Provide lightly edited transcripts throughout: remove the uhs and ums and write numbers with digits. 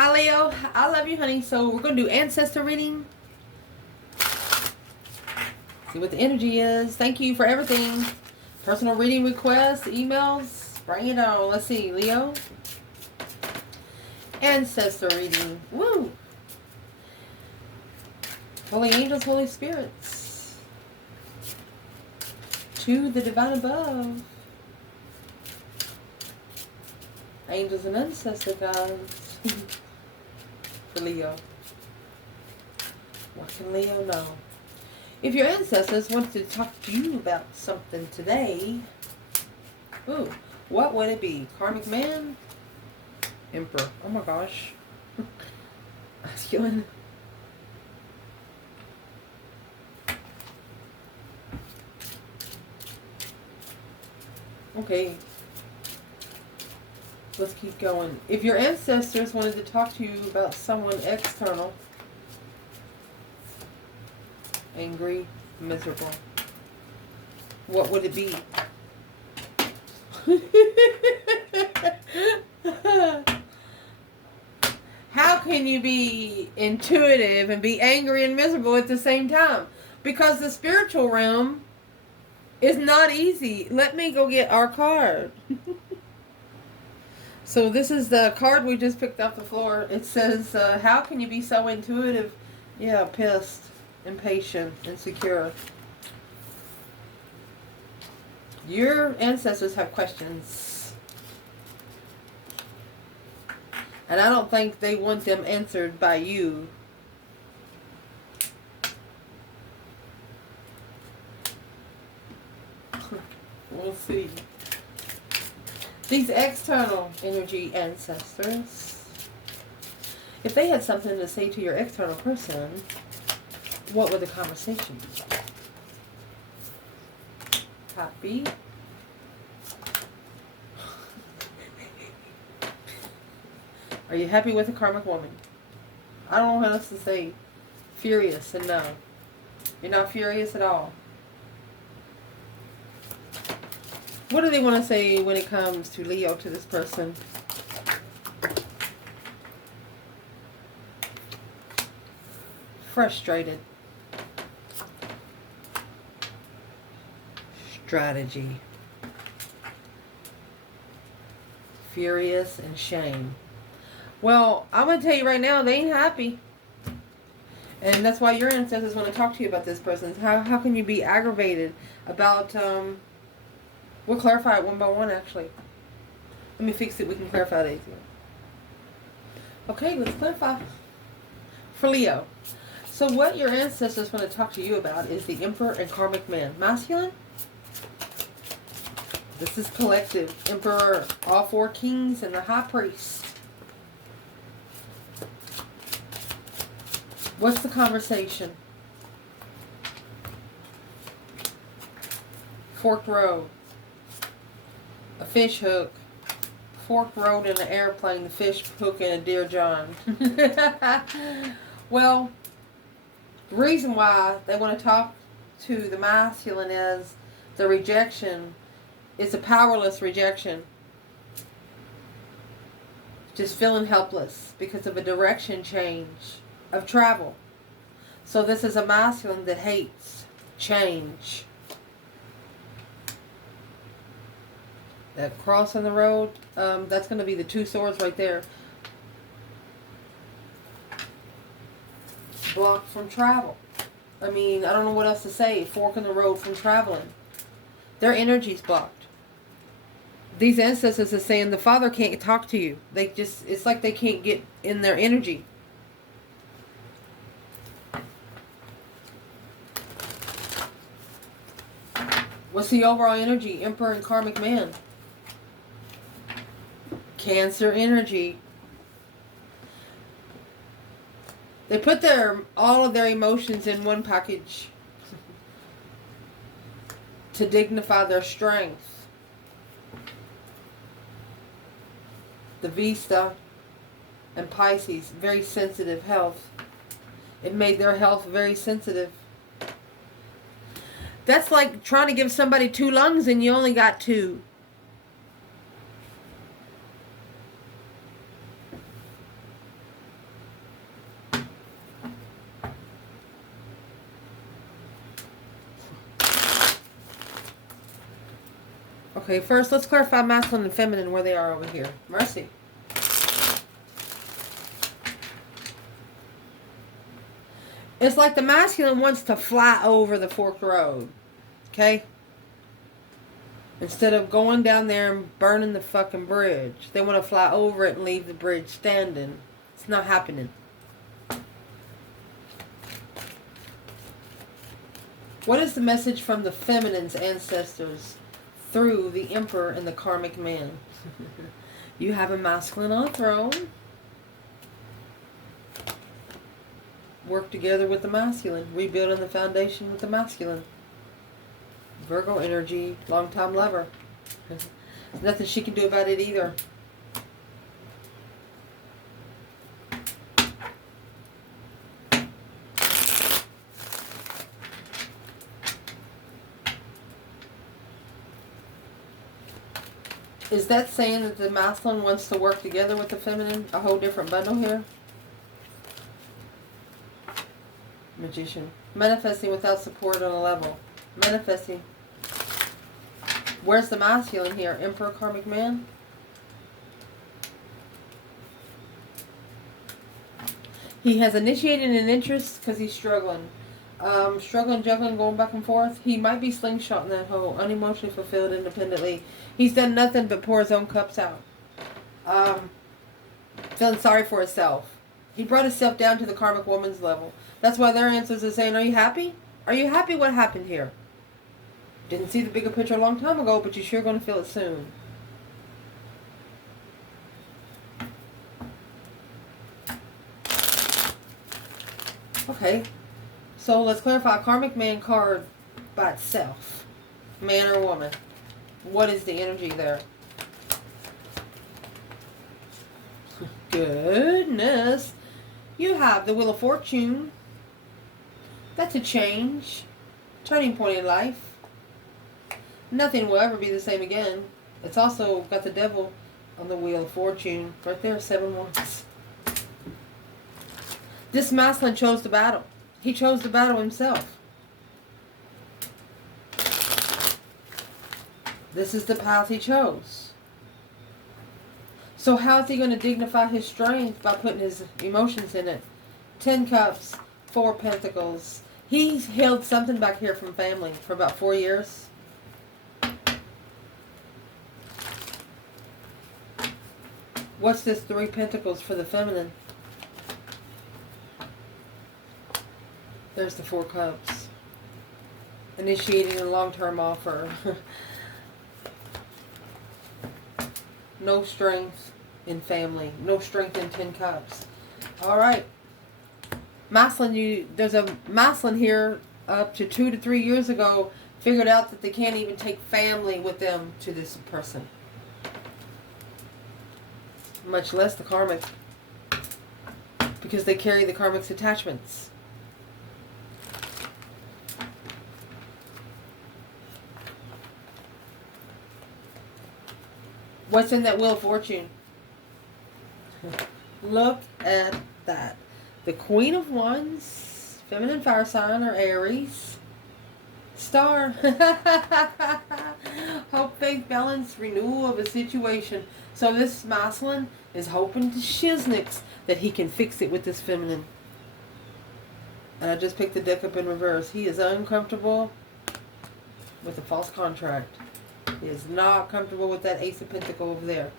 Hi Leo, I love you honey. So we're going to do ancestor reading. See what the energy is. Thank you for everything. Personal reading requests, emails. Bring it on. Let's see, Leo. Ancestor reading. Woo! Holy angels, Holy spirits. To the divine above. Angels and ancestor guides. For Leo. What can Leo know? If your ancestors wanted to talk to you about something today, ooh, what would it be? Karmic man? Emperor. Oh my gosh. Masculine. Okay. Let's keep going. If your ancestors wanted to talk to you about someone external, angry, miserable, what would it be? How can you be intuitive and be angry and miserable at the same time? Because the spiritual realm is not easy. Let me go get our card. So this is the card we just picked off the floor. It says, how can you be so intuitive? Yeah, pissed, impatient, insecure. Your ancestors have questions. And I don't think they want them answered by you. We'll see. These external energy ancestors, if they had something to say to your external person, what would the conversation be? Happy. Are you happy with a karmic woman? I don't know what else to say. Furious and no. You're not furious at all. What do they want to say when it comes to Leo, to this person? Frustrated. Strategy. Furious and shame. Well, I'm going to tell you right now, they ain't happy. And that's why your ancestors want to talk to you about this person. How can you be aggravated about... We'll clarify it one by one, actually. Let me fix it. We can clarify it easier. Okay, let's clarify. For Leo. So what your ancestors want to talk to you about is the Emperor and Karmic Man. Masculine? This is collective. Emperor, all four kings, and the High Priest. What's the conversation? Forked road. A fish hook. Forked road in an airplane. The fish hook in a Dear John. Well, the reason why they want to talk to the masculine is the rejection. It's a powerless rejection. Just feeling helpless because of a direction change of travel. So this is a masculine that hates change. That cross on the road, that's going to be the two swords right there. Blocked from travel. I mean, I don't know what else to say. Fork in the road from traveling. Their energy's blocked. These ancestors are saying the father can't talk to you. They just, it's like they can't get in their energy. What's the overall energy? Emperor and Karmic Man. Cancer energy. They put all of their emotions in one package to dignify their strength. The Vista and Pisces, very sensitive health. It made their health very sensitive. That's like trying to give somebody 2 lungs and you only got 2. Okay, first let's clarify masculine and feminine where they are over here. Mercy. It's like the masculine wants to fly over the forked road. Okay? Instead of going down there and burning the fucking bridge. They want to fly over it and leave the bridge standing. It's not happening. What is the message from the feminine's ancestors through the emperor and the karmic man? You have a masculine on a throne. Work together with the masculine. Rebuilding the foundation with the masculine. Virgo energy, long-time lover. There's nothing she can do about it either. Is that saying that the masculine wants to work together with the feminine? A whole different bundle here? Magician. Manifesting without support on a level. Manifesting. Where's the masculine here? Emperor, karmic man? He has initiated an interest because he's struggling. Struggling, juggling, going back and forth. He might be slingshotting that whole unemotionally fulfilled independently. He's done nothing but pour his own cups out. Feeling sorry for himself. He brought himself down to the karmic woman's level. That's why their answers are saying, are you happy? Are you happy what happened here? Didn't see the bigger picture a long time ago, but you're sure going to feel it soon. Okay. So let's clarify. Karmic man card by itself. Man or woman. What is the energy there? Goodness. You have the Wheel of Fortune. That's a change. Turning point in life. Nothing will ever be the same again. It's also got the devil on the Wheel of Fortune. Right there, 7 wands. This masculine chose the battle. He chose the battle himself. This is the path he chose. So how is he going to dignify his strength? By putting his emotions in it. 10 cups, 4 pentacles. He's held something back here from family for about 4 years. What's this 3 pentacles for the feminine? There's the 4 cups. Initiating a long-term offer. No strength in family. No strength in 10 cups. Alright. Masculine, there's a masculine here up to 2 to 3 years ago figured out that they can't even take family with them to this person. Much less the karmic. Because they carry the karmic's attachments. What's in that Wheel of Fortune? Look at that. The Queen of Wands, feminine fire sign or Aries. Star. Hope, faith, balance, renewal of a situation. So this masculine is hoping to shiznix that he can fix it with this feminine. And I just picked the deck up in reverse. He is uncomfortable with a false contract. He is not comfortable with that Ace of Pentacles over there.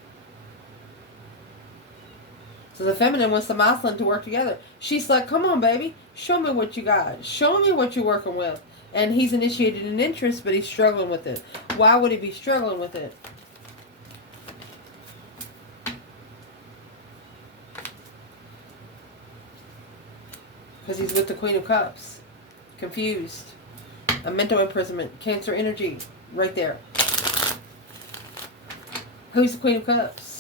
So the feminine wants the masculine to work together. She's like, come on, baby. Show me what you got. Show me what you're working with. And he's initiated an interest, but he's struggling with it. Why would he be struggling with it? Because he's with the Queen of Cups. Confused. A mental imprisonment. Cancer energy. Right there. Who's the Queen of Cups?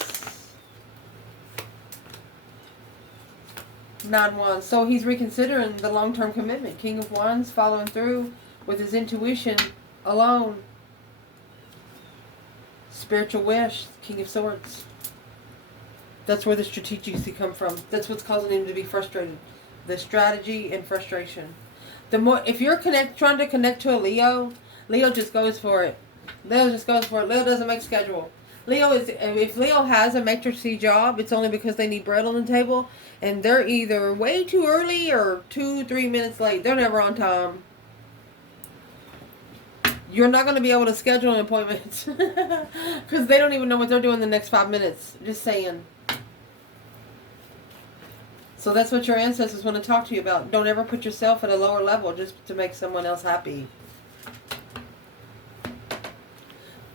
9 Wands. So he's reconsidering the long-term commitment. King of Wands following through with his intuition alone. Spiritual wish. King of Swords. That's where the strategy comes from. That's what's causing him to be frustrated. The strategy and frustration. The more, if you're trying to connect to a Leo, Leo just goes for it. Leo just goes for it. Leo doesn't make schedule. Leo is, if Leo has a matrixy job, it's only because they need bread on the table, and they're either way too early or 2-3 minutes late. They're never on time. You're not going to be able to schedule an appointment because they don't even know what they're doing the next 5 minutes. Just saying. So that's what your ancestors want to talk to you about. Don't ever put yourself at a lower level just to make someone else happy.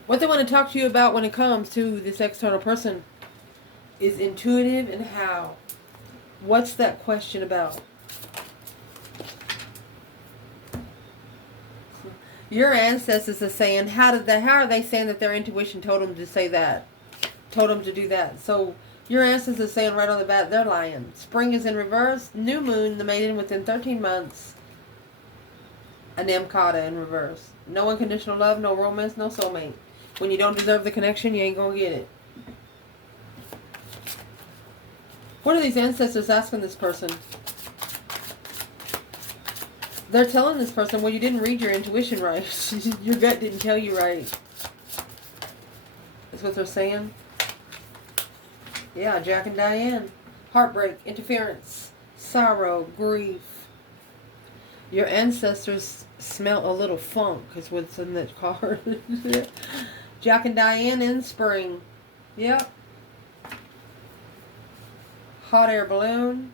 What they want to talk to you about when it comes to this external person is intuitive and how. What's that question about? Your ancestors are saying, how are they saying that their intuition told them to say that? Told them to do that. So your ancestors are saying right on the bat, they're lying. Spring is in reverse. New moon, the maiden within 13 months. A Namkada in reverse. No unconditional love, no romance, no soulmate. When you don't deserve the connection, you ain't going to get it. What are these ancestors asking this person? They're telling this person, well, you didn't read your intuition right. Your gut didn't tell you right. That's what they're saying. Yeah, Jack and Diane. Heartbreak, interference, sorrow, grief. Your ancestors smell a little funk is what's in that card. Jack and Diane in spring. Yep. Hot air balloon.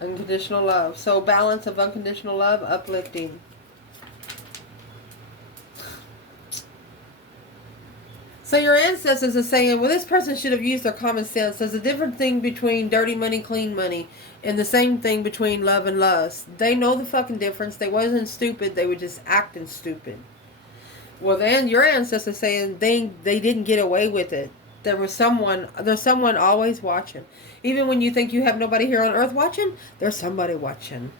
Unconditional love. So balance of unconditional love, uplifting. So your ancestors are saying, well, this person should have used their common sense. There's a different thing between dirty money, clean money, and the same thing between love and lust. They know the fucking difference. They wasn't stupid. They were just acting stupid. Well, then your ancestors saying they didn't get away with it. There's someone always watching. Even when you think you have nobody here on earth watching, there's somebody watching.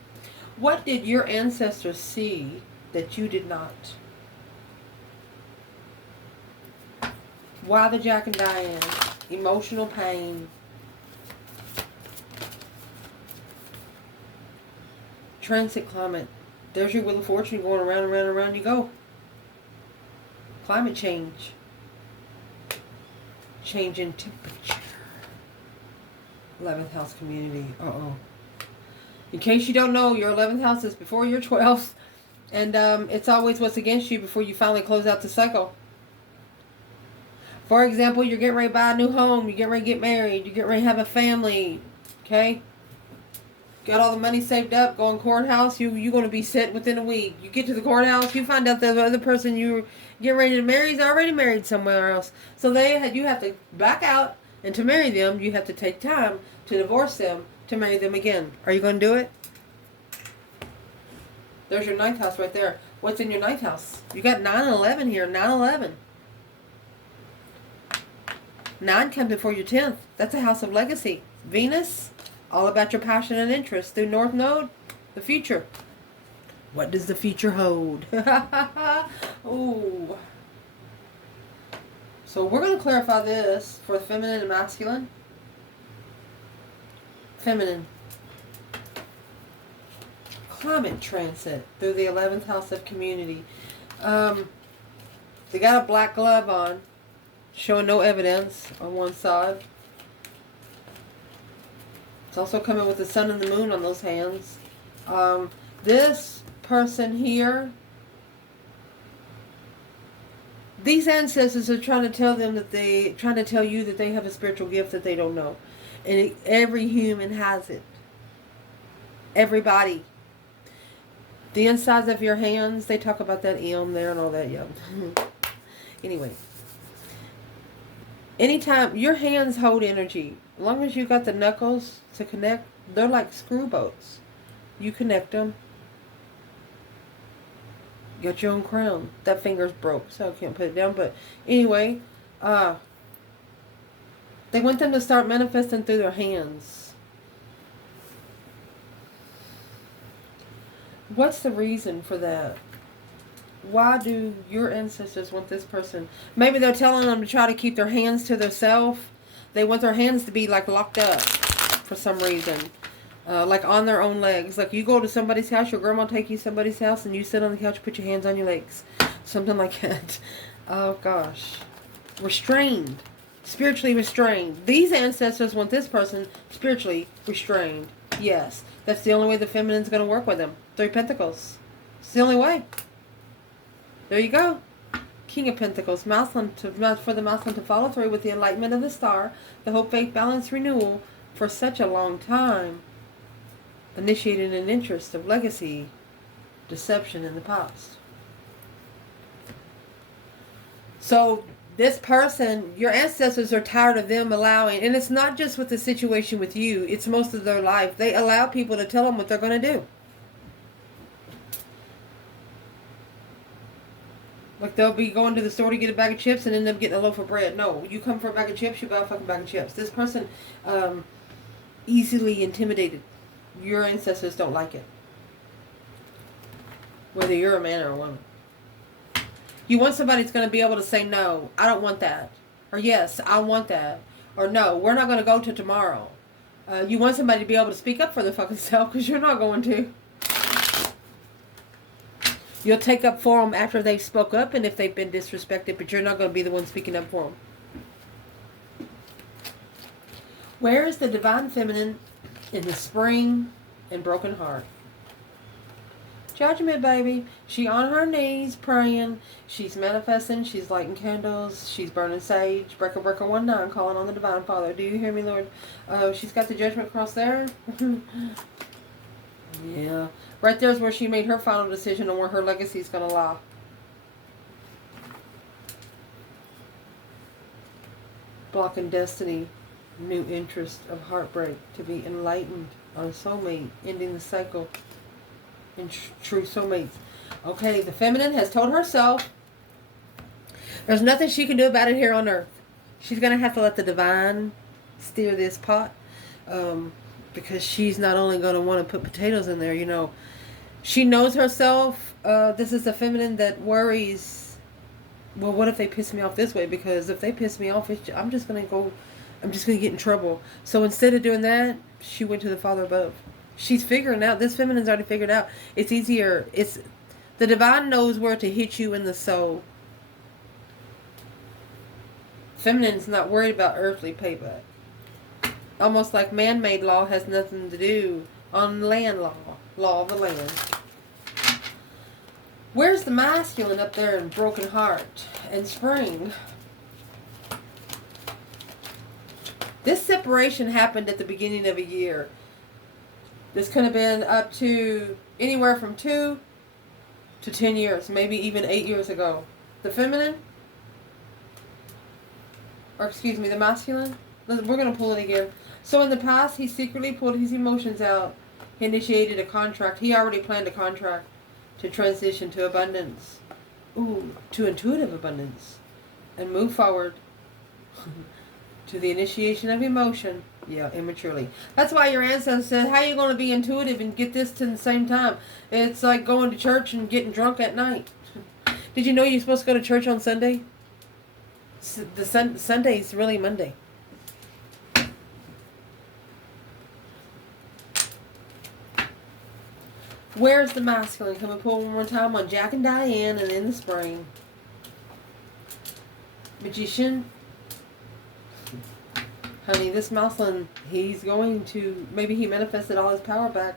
What did your ancestors see that you did not? Why the Jack and Diane? Emotional pain. Transit climate. There's your Wheel of Fortune going around and around and around you go. Climate change. Change in temperature. 11th house community. Uh-oh. In case you don't know, your 11th house is before your 12th. And it's always what's against you before you finally close out the cycle. For example, you're getting ready to buy a new home. You're getting ready to get married. You're getting ready to have a family. Okay? Got all the money saved up. Going courthouse. You're going to be set within a week. You get to the courthouse. You find out that the other person you're getting ready to marry is already married somewhere else. So you have to back out. And to marry them, you have to take time to divorce them to marry them again. Are you going to do it? There's your 9th house right there. What's in your 9th house? You got 9 and 11 here. 9-11. 9 comes before your 10th. That's a house of legacy. Venus, all about your passion and interest. Through North Node, the future. What does the future hold? Ooh. So we're going to clarify this for feminine and masculine. Feminine. Climate transit through the 11th house of community. They got a black glove on, showing no evidence on one side. It's also coming with the sun and the moon on those hands. This person here, these ancestors are trying to tell you that they have a spiritual gift that they don't know. And every human has it. Everybody. The insides of your hands, they talk about that eon there and all that, yeah. Anyway. Anytime your hands hold energy, as long as you got the knuckles to connect, they're like screw boats. You connect them. Got your own crown. That finger's broke, so I can't put it down. But anyway, they want them to start manifesting through their hands. What's the reason for that? Why do your ancestors want this person? Maybe they're telling them to try to keep their hands to themselves. They want their hands to be like locked up for some reason. Like on their own legs. Like you go to somebody's house, your grandma take you to somebody's house and you sit on the couch, put your hands on your legs. Something like that. Oh, gosh. Restrained. Spiritually restrained. These ancestors want this person spiritually restrained. Yes. That's the only way the feminine's going to work with them. 3 Pentacles. It's the only way. There you go. King of Pentacles. Masculine for the masculine to follow through with the enlightenment of the star. The hope, faith, balance, renewal for such a long time. Initiating an interest of legacy, deception in the past. So this person, your ancestors are tired of them allowing, and it's not just with the situation with you, it's most of their life. They allow people to tell them what they're going to do. Like they'll be going to the store to get a bag of chips and end up getting a loaf of bread. No, you come for a bag of chips, you buy a fucking bag of chips. This person, easily intimidated. Your ancestors don't like it. Whether you're a man or a woman. You want somebody that's going to be able to say, no, I don't want that. Or yes, I want that. Or no, we're not going to go till tomorrow. You want somebody to be able to speak up for their fucking self because you're not going to. You'll take up for them after they've spoke up and if they've been disrespected, but you're not going to be the one speaking up for them. Where is the divine feminine in the spring and broken heart? Judgment, baby. She on her knees praying. She's manifesting. She's lighting candles. She's burning sage. Breaker, breaker, 19, calling on the divine Father. Do you hear me, Lord? She's got the judgment cross there. Yeah. Right there's where she made her final decision on where her legacy is going to lie. Blocking destiny. New interest of heartbreak. To be enlightened on a soulmate. Ending the cycle. And true soulmates. Okay, the feminine has told herself there's nothing she can do about it here on earth. She's going to have to let the divine steer this pot. Because she's not only going to want to put potatoes in there, you know. She knows herself. This is a feminine that worries, well, what if they piss me off this way? Because if they piss me off, I'm just going to get in trouble. So instead of doing that, she went to the Father above. She's figuring out, this feminine's already figured out, it's easier, the divine knows where to hit you in the soul. Feminine's not worried about earthly payback. Almost like man-made law has nothing to do on land law of the land. Where's the masculine up there in broken heart and spring? This separation happened at the beginning of a year. This could have been up to anywhere from 2 to 10 years, maybe even 8 years ago. The feminine, or excuse me, the masculine, we're going to pull it again. So in the past, he secretly pulled his emotions out. He initiated a contract. He already planned a contract to transition to abundance. Ooh, to intuitive abundance. And move forward to the initiation of emotion. Yeah, immaturely. That's why your ancestors said, how are you going to be intuitive and get this to the same time? It's like going to church and getting drunk at night. Did you know you're supposed to go to church on Sunday? Sunday is really Monday. Where's the masculine? Can we pull one more time on Jack and Diane and in the spring? Magician. Honey, this masculine, he's going to, maybe he manifested all his power back.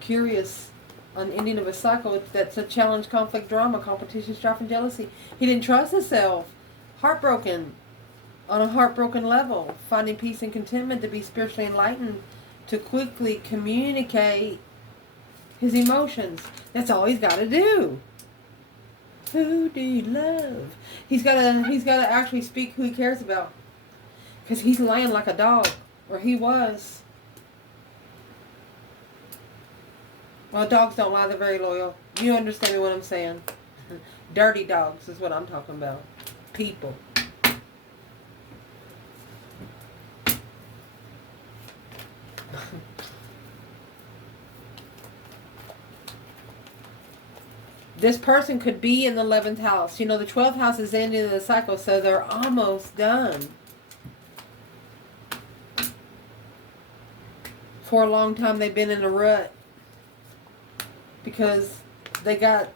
Curious on ending of a cycle. That's a challenge, conflict, drama, competition, strife, and jealousy. He didn't trust himself. Heartbroken. On a heartbroken level. Finding peace and contentment to be spiritually enlightened. To quickly communicate his emotions. That's all he's got to do. Who do you love? He's got to actually speak who he cares about. Because he's lying like a dog. Or he was. Well, dogs don't lie. They're very loyal. You understand what I'm saying. Dirty dogs is what I'm talking about. People. This person could be in the 11th house. You know, the 12th house is the ending of the cycle, so they're almost done. For a long time, they've been in a rut. Because they got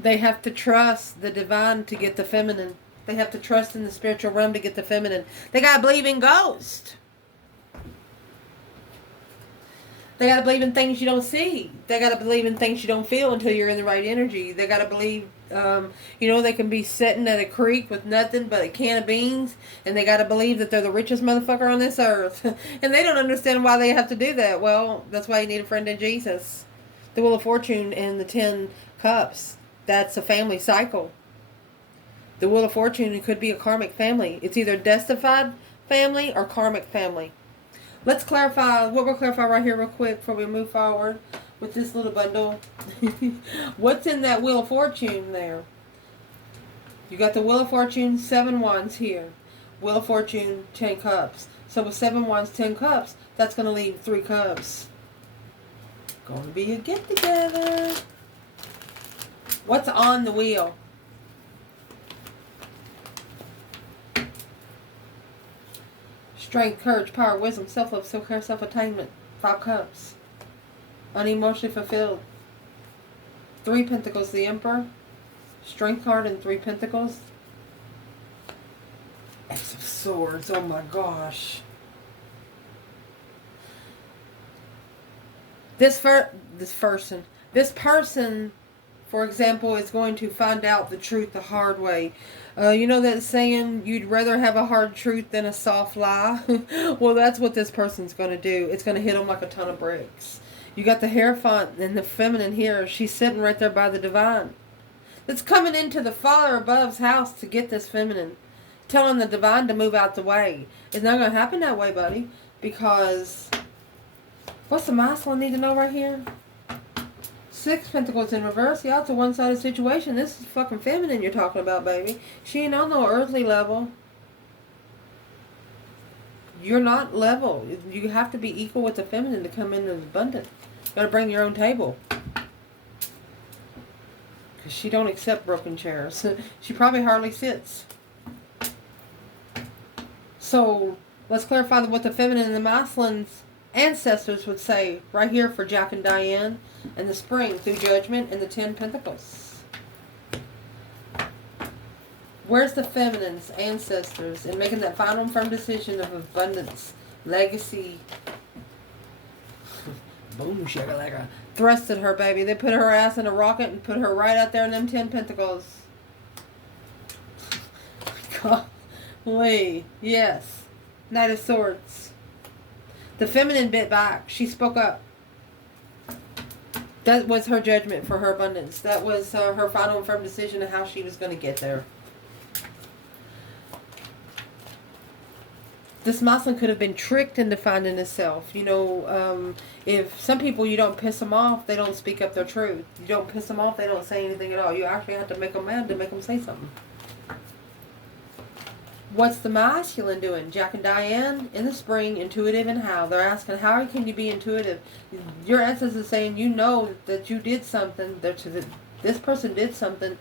They have to trust the divine to get the feminine. They have to trust in the spiritual realm to get the feminine. They got to believe in ghosts. They got to believe in things you don't see. They got to believe in things you don't feel until you're in the right energy. They got to believe, they can be sitting at a creek with nothing but a can of beans, and they got to believe that they're the richest motherfucker on this earth. And they don't understand why they have to do that. Well, that's why you need a friend in Jesus. The Wheel of Fortune and the 10 Cups. That's a family cycle. The Wheel of Fortune, it could be a karmic family. It's either destified family or karmic family. Let's clarify what we'll clarify right here real quick before we move forward with this little bundle. What's in that Wheel of Fortune there? You got the Wheel of Fortune, 7 Wands here. Wheel of Fortune, 10 Cups. So with 7 Wands, 10 Cups, that's going to leave 3 Cups. Going to be a get together. What's on the wheel? Strength, courage, power, wisdom, self-love, self-care, self-attainment. 5 Cups. Unemotionally fulfilled. 3 Pentacles, the Emperor. Strength card and 3 Pentacles. Ace of Swords, oh my gosh. This person, for example, is going to find out the truth the hard way. You know that saying, you'd rather have a hard truth than a soft lie? Well, that's what this person's going to do. It's going to hit them like a ton of bricks. You got the Hierophant and the feminine here. She's sitting right there by the divine. It's coming into the Father above's house to get this feminine. Telling the divine to move out the way. It's not going to happen that way, buddy. Because, what's the masculine need to know right here? 6 Pentacles in reverse. Yeah, it's a one-sided situation. This is fucking feminine you're talking about, baby. She ain't on no earthly level. You're not level. You have to be equal with the feminine to come into abundance. You gotta bring your own table. Because she don't accept broken chairs. She probably hardly sits. So, let's clarify what the feminine and the masculine's ancestors would say right here for Jack and Diane and the Spring through Judgment and the 10 Pentacles. Where's the feminine's ancestors in making that final firm decision of abundance, legacy? Boom, shakalaka. Thrusted her, baby. They put her ass in a rocket and put her right out there in them 10 Pentacles. Golly. Yes. Knight of Swords. The feminine bit back. She spoke up. That was her judgment for her abundance. That was her final and firm decision of how she was going to get there. This masculine could have been tricked into finding itself. You know, if some people, you don't piss them off, they don't speak up their truth. You don't piss them off, they don't say anything at all. You actually have to make them mad to make them say something. What's the masculine doing? Jack and Diane in the Spring, intuitive and how. They're asking, how can you be intuitive? Your ancestors is saying, you know that you did something, that this person did something,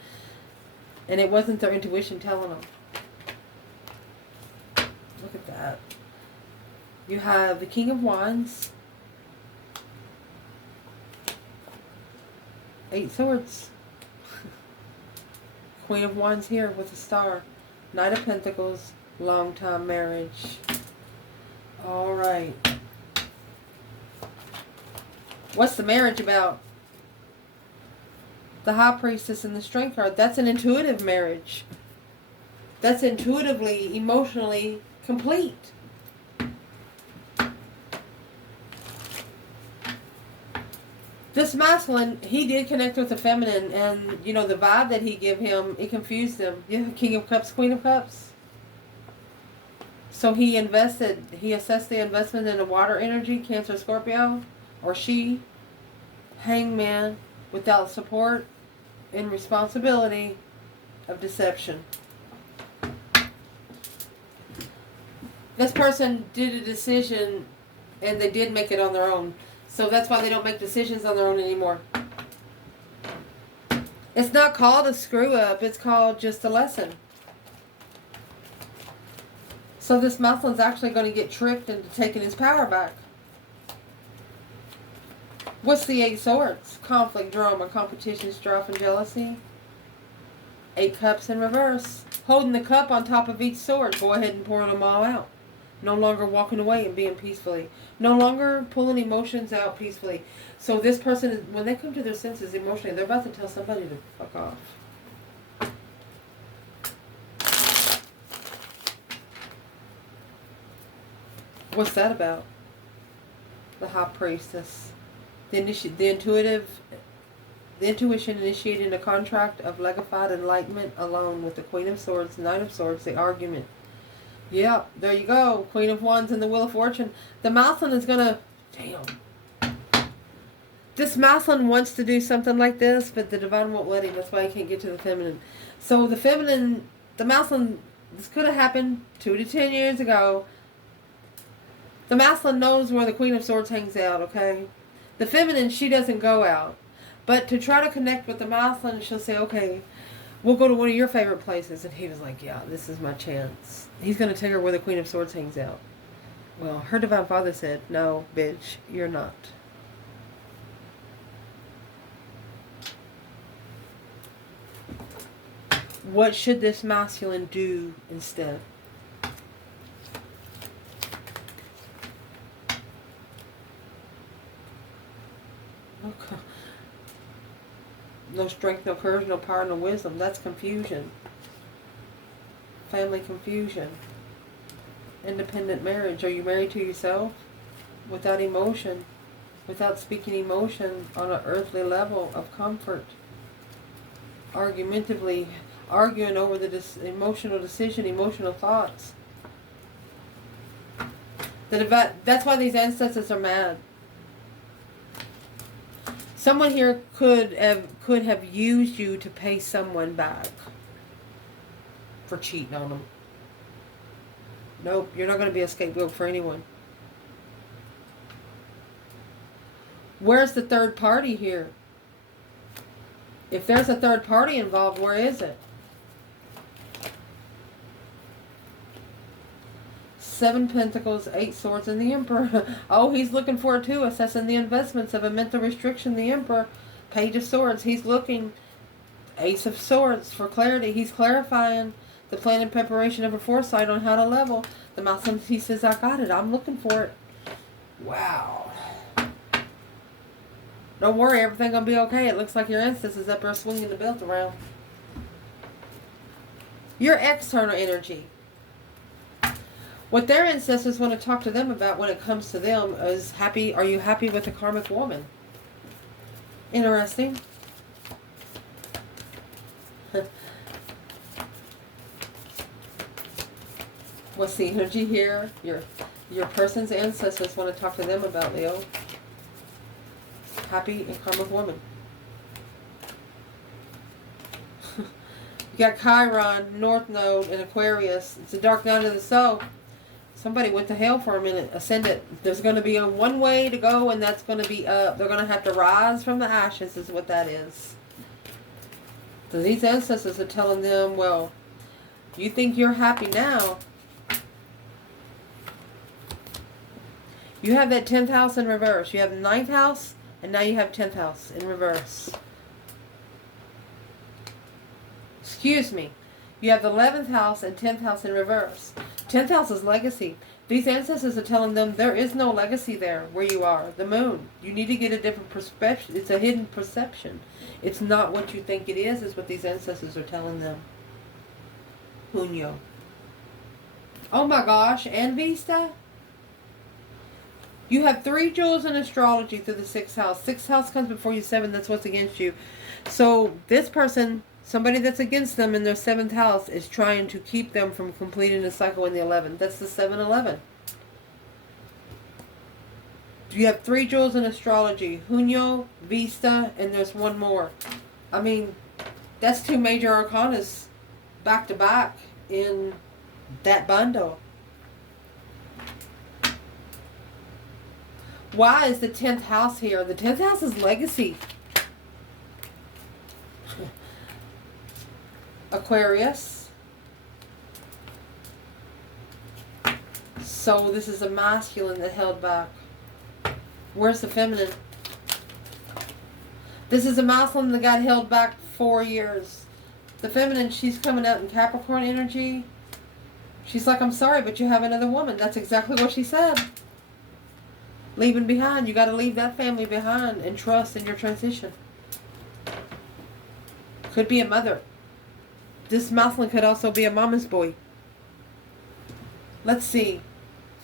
and it wasn't their intuition telling them. Look at that. You have the King of Wands. 8 Swords. Queen of Wands here with a star. Knight of Pentacles, long time marriage. Alright. What's the marriage about? The High Priestess and the Strength card. That's an intuitive marriage. That's intuitively, emotionally complete. This masculine, he did connect with the feminine, and, you know, the vibe that he gave him, it confused him. Yeah, King of Cups, Queen of Cups. So he assessed the investment in the water energy, Cancer, Scorpio, or she, Hangman, without support and responsibility of deception. This person did a decision, and they did make it on their own. So that's why they don't make decisions on their own anymore. It's not called a screw up. It's called just a lesson. So this masculine's actually going to get tricked into taking his power back. What's the 8 swords? Conflict, drama, competition, strife, and jealousy. 8 cups in reverse. Holding the cup on top of each sword. Go ahead and pouring them all out. No longer walking away and being peacefully. No longer pulling emotions out peacefully. So this person, when they come to their senses emotionally, they're about to tell somebody to fuck off. What's that about? The High Priestess. The intuition initiating a contract of legified enlightenment alone with the Queen of Swords, Knight of Swords, the argument. Yep, there you go. Queen of Wands and the Wheel of Fortune. The Maslin is gonna... Damn. This Maslin wants to do something like this, but the Divine won't let him. That's why he can't get to the Feminine. So the Feminine... The Maslin... This could have happened 2 to 10 years ago. The Maslin knows where the Queen of Swords hangs out, okay? The Feminine, she doesn't go out. But to try to connect with the Maslin, she'll say, okay, we'll go to one of your favorite places. And he was like, yeah, this is my chance. He's going to take her where the Queen of Swords hangs out. Well, her Divine Father said, no, bitch, you're not. What should this masculine do instead? Okay. No strength, no courage, no power, no wisdom. That's confusion. Family confusion. Independent marriage. Are you married to yourself? Without emotion. Without speaking emotion on an earthly level of comfort. Argumentatively. Arguing over the emotional decision, emotional thoughts. That's why these ancestors are mad. Someone here could have used you to pay someone back for cheating on them. Nope, you're not going to be a scapegoat for anyone. Where's the third party here? If there's a third party involved, where is it? 7 Pentacles, 8 Swords, and the Emperor. Oh, he's looking for it too. Assessing the investments of a mental restriction. The Emperor. Page of Swords. He's looking. Ace of Swords for clarity. He's clarifying the plan and preparation of a foresight on how to level. The Muslim, he says, I got it. I'm looking for it. Wow. Don't worry. Everything's going to be okay. It looks like your ancestors up there swinging the belt around. Your external energy. What their ancestors want to talk to them about when it comes to them is happy. Are you happy with the karmic woman? Interesting. What's the energy here? Your person's ancestors want to talk to them about, Leo. Happy and karmic woman. You got Chiron, North Node, and Aquarius. It's a dark night of the soul. Somebody went to hell for a minute, ascended. There's going to be one way to go, and that's going to be up. They're going to have to rise from the ashes, is what that is. So these ancestors are telling them, well, you think you're happy now. You have that 10th house in reverse. You have the 9th house, and now you have 10th house in reverse. Excuse me. You have the 11th house and 10th house in reverse. 10th house is legacy. These ancestors are telling them there is no legacy there where you are. The moon. You need to get a different perspective. It's a hidden perception. It's not what you think it is what these ancestors are telling them. Junio. Oh my gosh. And Vista? You have 3 jewels in astrology through the 6th house. 6th house comes before you 7. That's what's against you. So this person... Somebody that's against them in their 7th house is trying to keep them from completing the cycle in the 11th. That's the 7-11. You have 3 jewels in astrology. Junio, Vista, and there's one more. I mean, that's 2 major arcanas back to back in that bundle. Why is the 10th house here? The 10th house is legacy. Aquarius. So this is a masculine that held back. Where's the feminine? This is a masculine that got held back 4 years. The feminine, she's coming out in Capricorn energy. She's like, I'm sorry, but you have another woman. That's exactly what she said. Leaving behind. You got to leave that family behind and trust in your transition. Could be a mother. This masculine could also be a mama's boy. Let's see.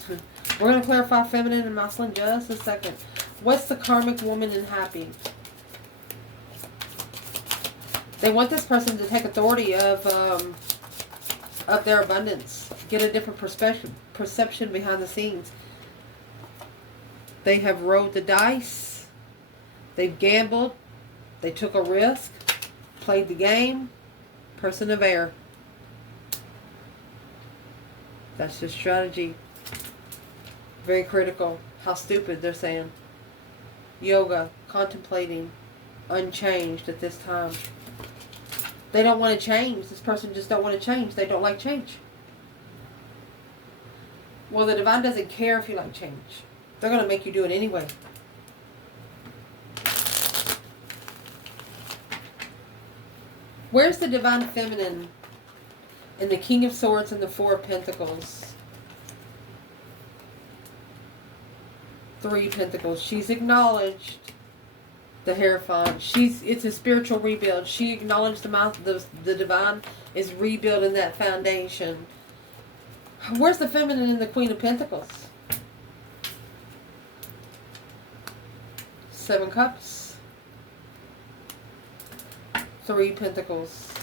We're going to clarify feminine and masculine just a second. What's the karmic woman in happy? They want this person to take authority of their abundance. Get a different perception behind the scenes. They have rolled the dice. They've gambled. They took a risk. Played the game. Person of air. That's the strategy. Very critical. How stupid, they're saying. Yoga. Contemplating. Unchanged at this time. They don't want to change. This person just don't want to change. They don't like change. Well, the divine doesn't care if you like change. They're going to make you do it anyway. Where's the divine feminine in the King of Swords and the Four of Pentacles? 3 Pentacles. She's acknowledged the Hierophant. It's a spiritual rebuild. She acknowledged the divine is rebuilding that foundation. Where's the feminine in the Queen of Pentacles? 7 Cups. 3 Pentacles.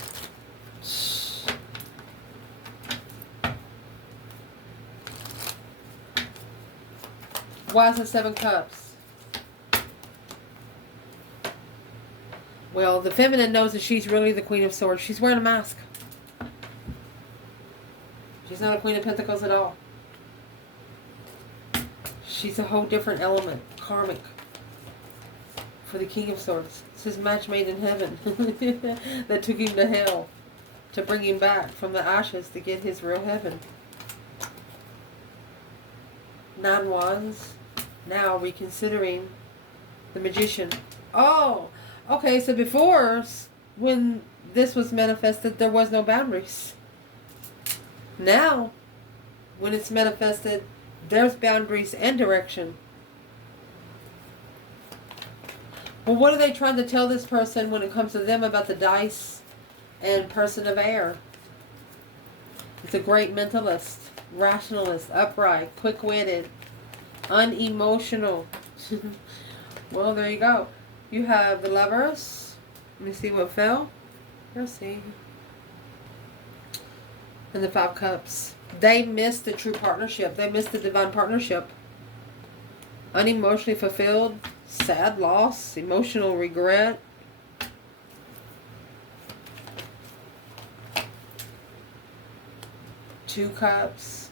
Why is it 7 Cups? Well, the feminine knows that she's really the Queen of Swords. She's wearing a mask. She's not a Queen of Pentacles at all. She's a whole different element. Karmic. For the King of Swords. It's his match made in heaven. That took him to hell. To bring him back from the ashes to get his real heaven. 9 Wands. Now reconsidering the Magician. Oh! Okay, so before, when this was manifested, there was no boundaries. Now, when it's manifested, there's boundaries and direction. Well, what are they trying to tell this person when it comes to them about the dice and person of air? It's a great mentalist, rationalist, upright, quick-witted, unemotional. Well, there you go. You have the Lovers. Let me see what fell. Let's see. And the 5 Cups. They missed the true partnership. They missed the divine partnership. Unemotionally fulfilled. Sad loss. Emotional regret. Two Cups.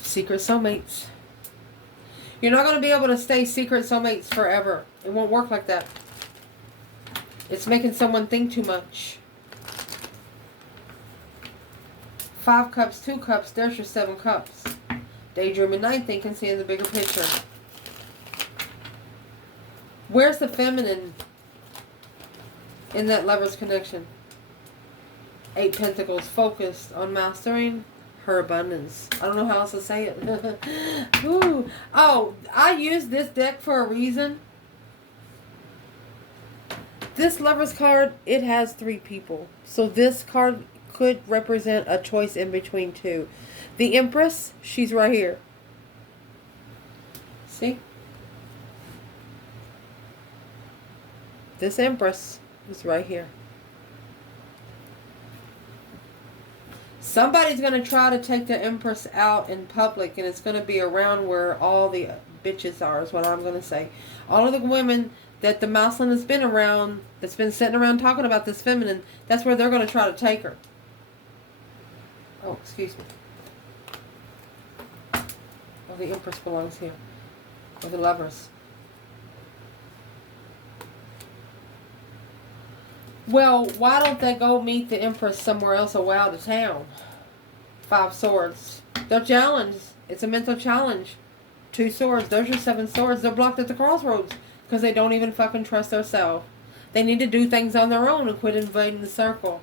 Secret soulmates. You're not going to be able to stay secret soulmates forever. It won't work like that. It's making someone think too much. 5 Cups, 2 Cups, there's your 7 Cups. Daydreaming night thinking, seeing the bigger picture. Where's the feminine in that Lover's connection? 8 Pentacles, focused on mastering her abundance. I don't know how else to say it. Ooh. Oh, I used this deck for a reason. This Lover's card, it has 3 people. So this card could represent a choice in between 2. The Empress, she's right here. See? This Empress is right here. Somebody's going to try to take the Empress out in public, and it's going to be around where all the bitches are, is what I'm going to say. All of the women that the masculine has been around, that's been sitting around talking about this feminine, that's where they're going to try to take her. Oh, excuse me. Oh, the Empress belongs here. Or the Lovers. Well, why don't they go meet the Empress somewhere else away out of town? 5 Swords. They're challenged. It's a mental challenge. 2 Swords. Those are 7 Swords. They're blocked at the crossroads. Because they don't even fucking trust themselves. They need to do things on their own and quit invading the circle.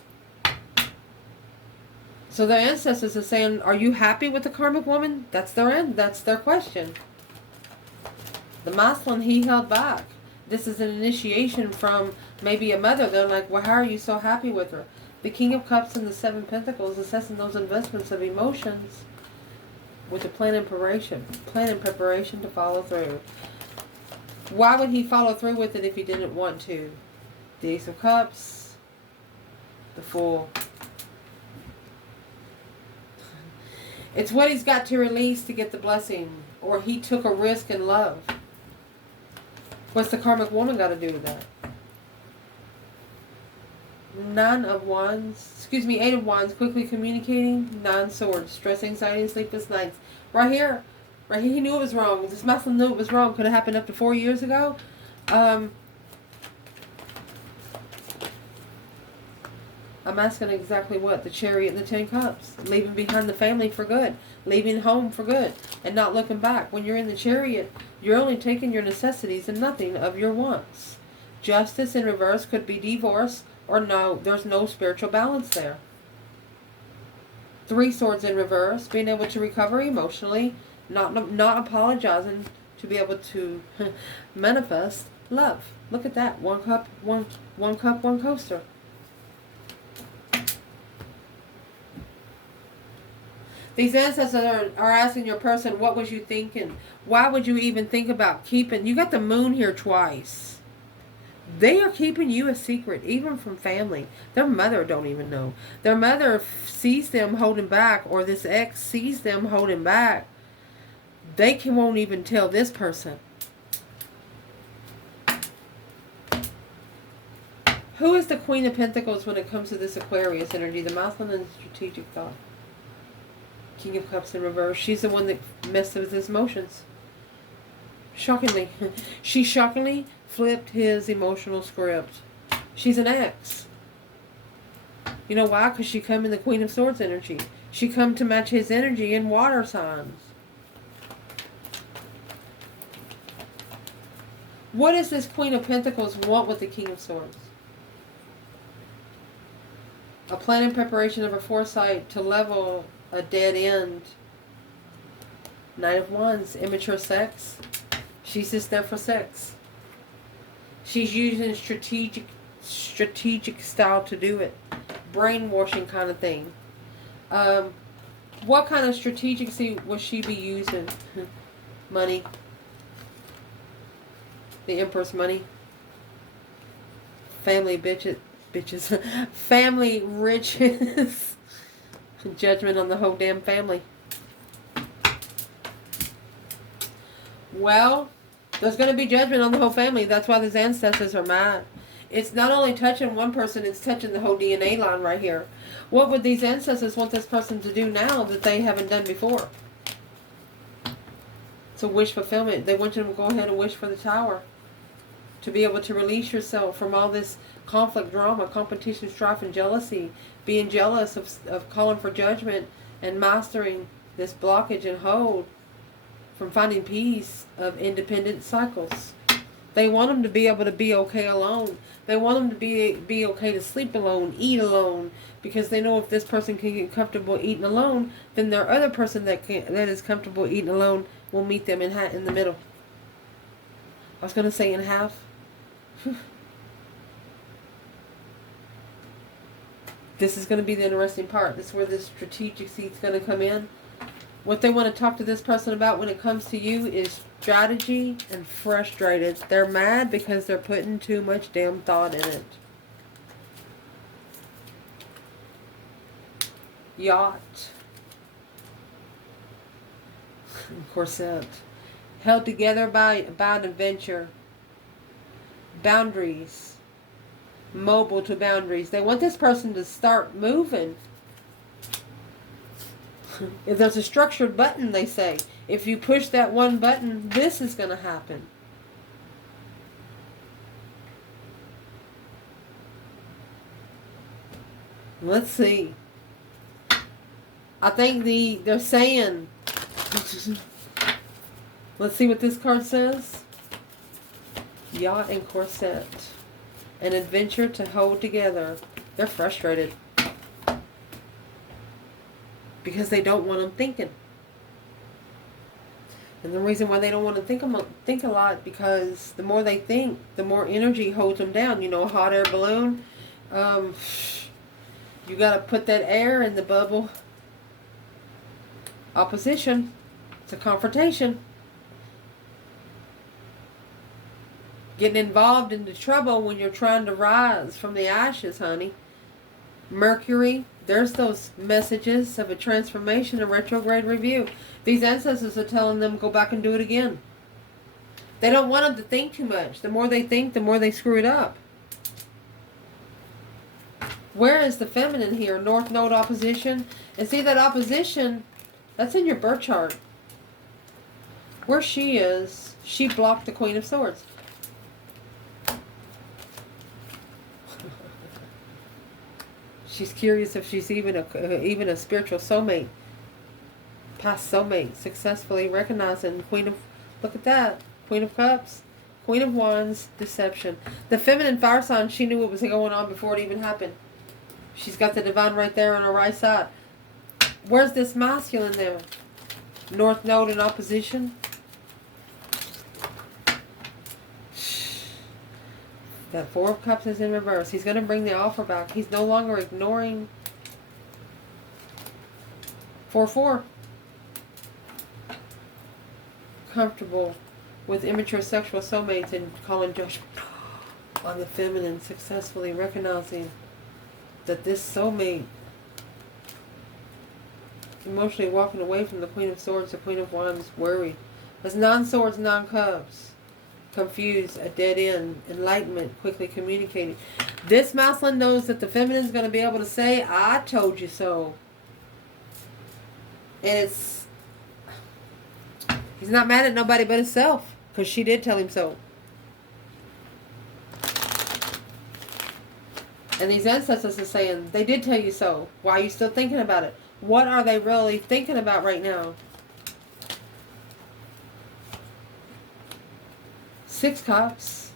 So their ancestors are saying, are you happy with the karmic woman? That's their end. That's their question. The masculine, he held back. This is an initiation from maybe a mother. They're like, well, how are you so happy with her? The King of Cups and the Seven Pentacles, assessing those investments of emotions with a plan and preparation. Plan and preparation to follow through. Why would he follow through with it if he didn't want to? The Ace of Cups. The Fool. It's what he's got to release to get the blessing. Or he took a risk in love. What's the karmic woman got to do with that? Nine of Wands. Eight of Wands. Quickly communicating. Nine Swords. Stress, anxiety, and sleepless nights. Right here. Right here, he knew it was wrong. This masculine knew it was wrong. Could have happened up to 4 years ago. I'm asking exactly what? The Chariot and the 10 Cups. Leaving behind the family for good. Leaving home for good. And not looking back. When you're in the Chariot, you're only taking your necessities and nothing of your wants. Justice in reverse could be divorce or no. There's no spiritual balance there. 3 Swords in reverse. Being able to recover emotionally. Not apologizing to be able to manifest love. Look at that. One cup, one coaster. These ancestors are asking your person, what was you thinking? Why would you even think about keeping... You got the moon here twice. They are keeping you a secret, even from family. Their mother don't even know. Their mother sees them holding back, or this ex sees them holding back. They won't even tell this person. Who is the Queen of Pentacles when it comes to this Aquarius energy? The masculine and strategic thought. King of Cups in reverse. She's the one that messed with his emotions. Shockingly. She shockingly flipped his emotional script. She's an ex. You know why? Because she come in the Queen of Swords energy. She come to match his energy in water signs. What does this Queen of Pentacles want with the King of Swords? A plan and preparation of her foresight to level a dead end. Knight of Wands, immature sex. She's just there for sex. She's using strategic style to do it. Brainwashing kind of thing. What kind of strategic will she be using? Money. The Empress money. Family bitches. Family riches. Judgment on the whole damn family. Well, there's going to be judgment on the whole family. That's why these ancestors are mad. It's not only touching one person, it's touching the whole DNA line right here. What would these ancestors want this person to do now that they haven't done before? It's a wish fulfillment. They want you to go ahead and wish for the Tower. To be able to release yourself from all this conflict, drama, competition, strife, and jealousy. Being jealous of calling for judgment and mastering this blockage and hold from finding peace of independent cycles. They want them to be able to be okay alone. They want them to be okay to sleep alone, eat alone, because they know if this person can get comfortable eating alone, then their other person that is comfortable eating alone will meet them in the middle. I was going to say in half. This is going to be the interesting part. This is where this strategic seat's going to come in. What they want to talk to this person about when it comes to you is strategy and frustrated. They're mad because they're putting too much damn thought in it. Yacht. Corset. Held together by an adventure. Boundaries. Mobile to boundaries. They want this person to start moving. If there's a structured button, they say, if you push that one button, this is going to happen. Let's see. I think they're saying, let's see what this card says. Yacht and corset. An adventure to hold together. They're frustrated. Because they don't want them thinking. And the reason why they don't want to think a lot, because the more they think, the more energy holds them down. You know, a hot air balloon. You got to put that air in the bubble. Opposition. It's a confrontation. Getting involved into trouble when you're trying to rise from the ashes, honey. Mercury. There's those messages of a transformation, a retrograde review. These ancestors are telling them go back and do it again. They don't want them to think too much. The more they think, the more they screw it up. Where is the feminine here? North Node opposition. And see that opposition, that's in your birth chart. Where she is, she blocked the Queen of Swords. She's curious if she's even a spiritual soulmate. Past soulmate. Successfully recognizing Queen of... Look at that. Queen of Cups. Queen of Wands. Deception. The feminine fire sign, she knew what was going on before it even happened. She's got the divine right there on her right side. Where's this masculine there? North Node in opposition. That Four of Cups is in reverse. He's going to bring the offer back. He's no longer ignoring 4-4. Comfortable with immature sexual soulmates and calling judgment on the feminine. Successfully recognizing that this soulmate, emotionally walking away from the Queen of Swords, the Queen of Wands, worried. As non-swords, non-cups. Confused, a dead end, enlightenment, quickly communicating. This masculine knows that the feminine is going to be able to say, I told you so. And he's not mad at nobody but himself, because she did tell him so. And these ancestors are saying, they did tell you so. Why are you still thinking about it? What are they really thinking about right now? 6 Cups.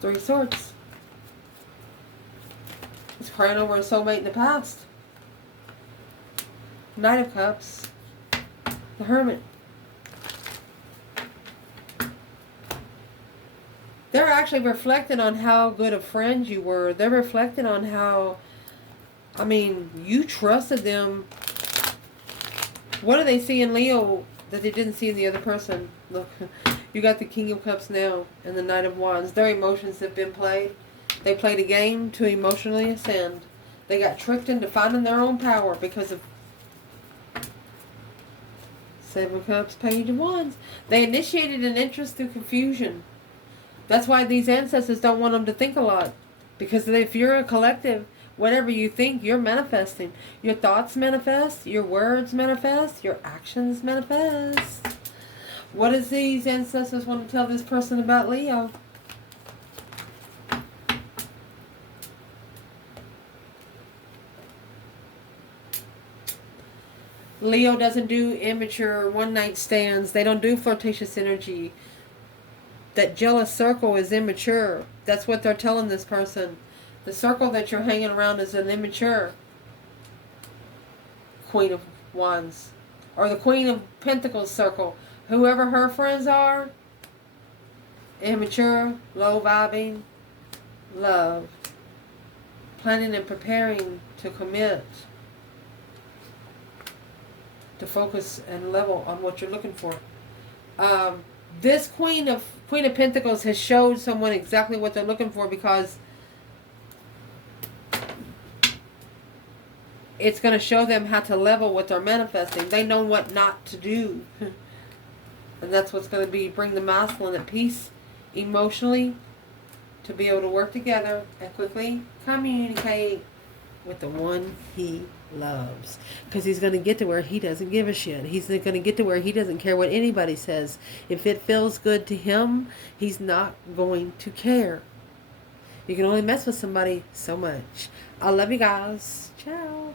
3 Swords. He's crying over a soulmate in the past. Knight of Cups. The Hermit. They're actually reflecting on how good of friends you were. They're reflecting on how, I mean, you trusted them. What do they see in Leo that they didn't see in the other person? Look, you got the King of Cups now and the Knight of Wands. Their emotions have been played. They played a game to emotionally ascend. They got tricked into finding their own power because of 7 Cups, Page of Wands. They initiated an interest through confusion. That's why these ancestors don't want them to think a lot. Because if you're a collective, whatever you think, you're manifesting. Your thoughts manifest. Your words manifest. Your actions manifest. What does these ancestors want to tell this person about Leo? Leo doesn't do immature one-night stands. They don't do flirtatious energy. That jealous circle is immature. That's what they're telling this person. The circle that you're hanging around is an immature Queen of Wands. Or the Queen of Pentacles circle. Whoever her friends are, immature, low vibing, love. Planning and preparing to commit. To focus and level on what you're looking for. This Queen of Pentacles has showed someone exactly what they're looking for, because it's going to show them how to level what they're manifesting. They know what not to do. And that's what's going to bring the masculine at peace emotionally, to be able to work together and quickly communicate with the one he loves. Because he's going to get to where he doesn't give a shit. He's going to get to where he doesn't care what anybody says. If it feels good to him, he's not going to care. You can only mess with somebody so much. I love you guys. Ciao.